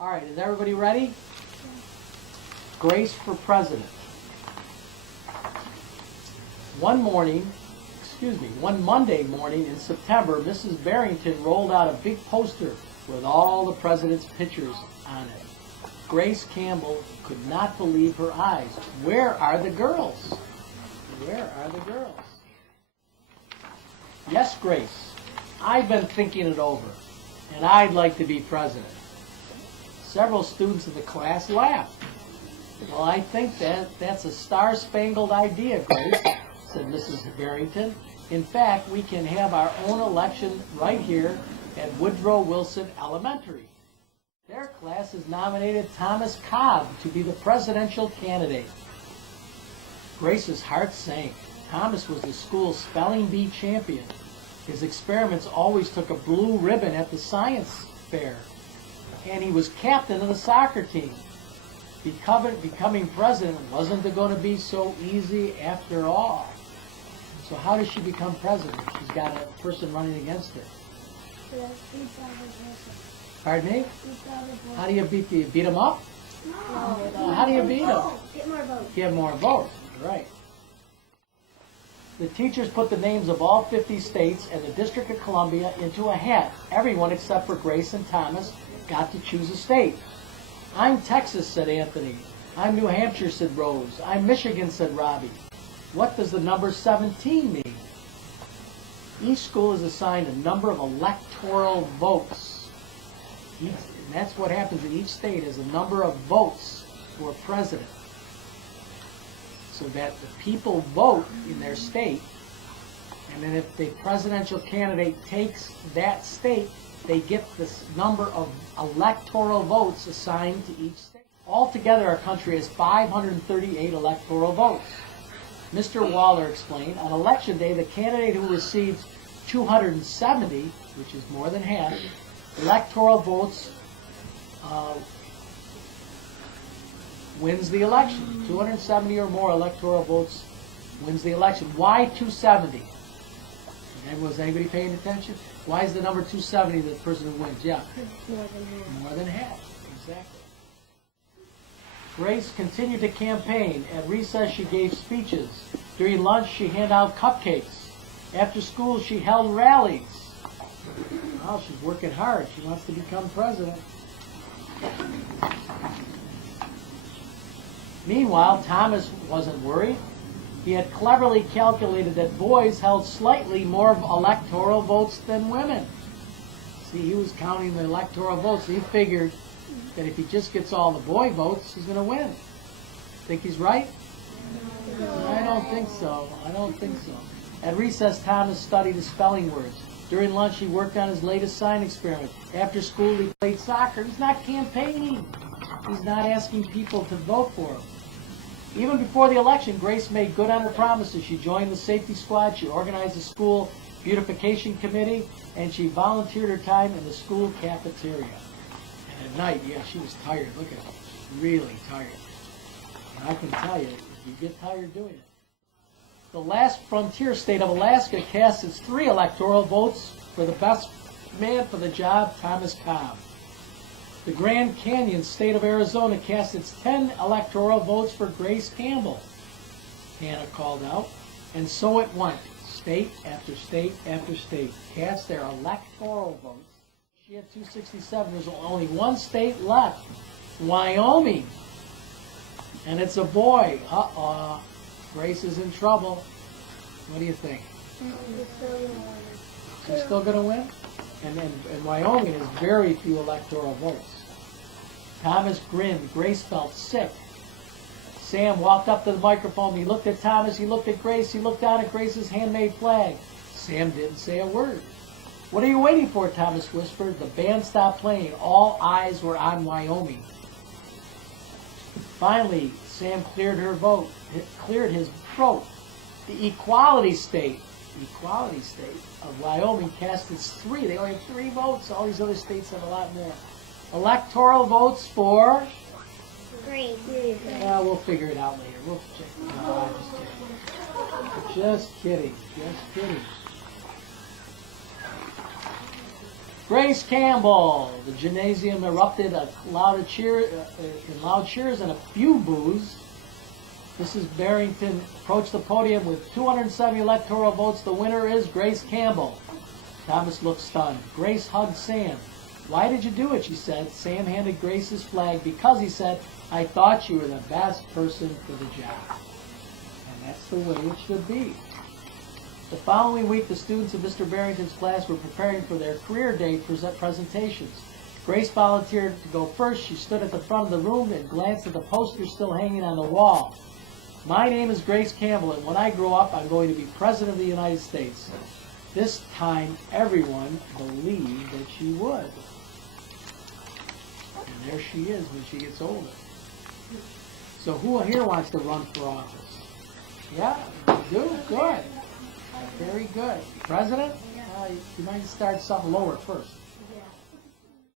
All right, is everybody ready? Grace for president. One Monday morning in September, Mrs. Barrington rolled out a big poster with all the president's pictures on it. Grace Campbell could not believe her eyes. Where are the girls? Where are the girls? Yes, Grace, I've been thinking it over, and I'd like to be president. Several students in the class laughed. Well, I think that's a star-spangled idea, Grace, said Mrs. Barrington. In fact, we can have our own election right here at Woodrow Wilson Elementary. Their class has nominated Thomas Cobb to be the presidential candidate. Grace's heart sank. Thomas was the school's spelling bee champion. His experiments always took a blue ribbon at the science fair. And he was captain of the soccer team. Becoming president wasn't going to be so easy after all. So how does she become president? She's got a person running against her. Pardon me? How do you beat them? You beat them up? No. How do you beat them? Get more votes. Get more votes, right. The teachers put the names of all 50 states and the District of Columbia into a hat. Everyone except for Grace and Thomas got to choose a state. I'm Texas, said Anthony. I'm New Hampshire, said Rose. I'm Michigan, said Robbie. What does the number 17 mean? Each school is assigned a number of electoral votes. And that's what happens in each state, is a number of votes for president. So that the people vote in their state, and then if the presidential candidate takes that state, they get this number of electoral votes assigned to each state. Altogether, our country has 538 electoral votes. Mr. Waller explained, on election day, the candidate who receives 270, which is more than half, electoral votes wins the election. 270 or more electoral votes wins the election. Why 270? Was anybody paying attention? Why is the number 270 the person who wins? Yeah. More than half. More than half, exactly. Grace continued to campaign. At recess, she gave speeches. During lunch, she handed out cupcakes. After school, she held rallies. Well, she's working hard. She wants to become president. Meanwhile, Thomas wasn't worried. He had cleverly calculated that boys held slightly more electoral votes than women. See, he was counting the electoral votes. He figured that if he just gets all the boy votes, he's going to win. Think he's right? No. I don't think so. I don't think so. At recess, Thomas studied his spelling words. During lunch, he worked on his latest sign experiment. After school, he played soccer. He's not campaigning. He's not asking people to vote for him. Even before the election, Grace made good on her promises. She joined the safety squad, she organized the school beautification committee, and she volunteered her time in the school cafeteria. And at night, yeah, she was tired. Look at her. She's really tired. And I can tell you, you get tired doing it. The last frontier state of Alaska cast its 3 electoral votes for the best man for the job, Thomas Cobb. The Grand Canyon state of Arizona cast its 10 electoral votes for Grace Campbell, Hannah called out. And so it went. State after state after state cast their electoral votes. She had 267. There's only one state left, Wyoming. And it's a boy. Uh-oh. Grace is in trouble. What do you think? She's still going to win? And Wyoming has very few electoral votes. Thomas grinned. Grace felt sick. Sam walked up to the microphone. He looked at Thomas. He looked at Grace. He looked down at Grace's handmade flag. Sam didn't say a word. What are you waiting for? Thomas whispered. The band stopped playing. All eyes were on Wyoming. Finally, Sam cleared his throat. The equality state of Wyoming cast its 3. They only have 3 votes. All these other states have a lot more. Electoral votes for? Grace. Yeah, we'll figure it out later. We'll check. No, just kidding. Just kidding. Grace Campbell. The gymnasium erupted in loud cheers and a few boos. Mrs. Barrington approached the podium with 270 electoral votes. The winner is Grace Campbell. Thomas looked stunned. Grace hugged Sam. Why did you do it, she said. Sam handed Grace his flag because, he said, I thought you were the best person for the job. And that's the way it should be. The following week, the students of Mr. Barrington's class were preparing for their career day presentations. Grace volunteered to go first. She stood at the front of the room and glanced at the poster still hanging on the wall. My name is Grace Campbell, and when I grow up, I'm going to be President of the United States. This time, everyone believed that she would. And there she is when she gets older. So who here wants to run for office? Yeah, you do? Good. Very good. President? You might start something lower first.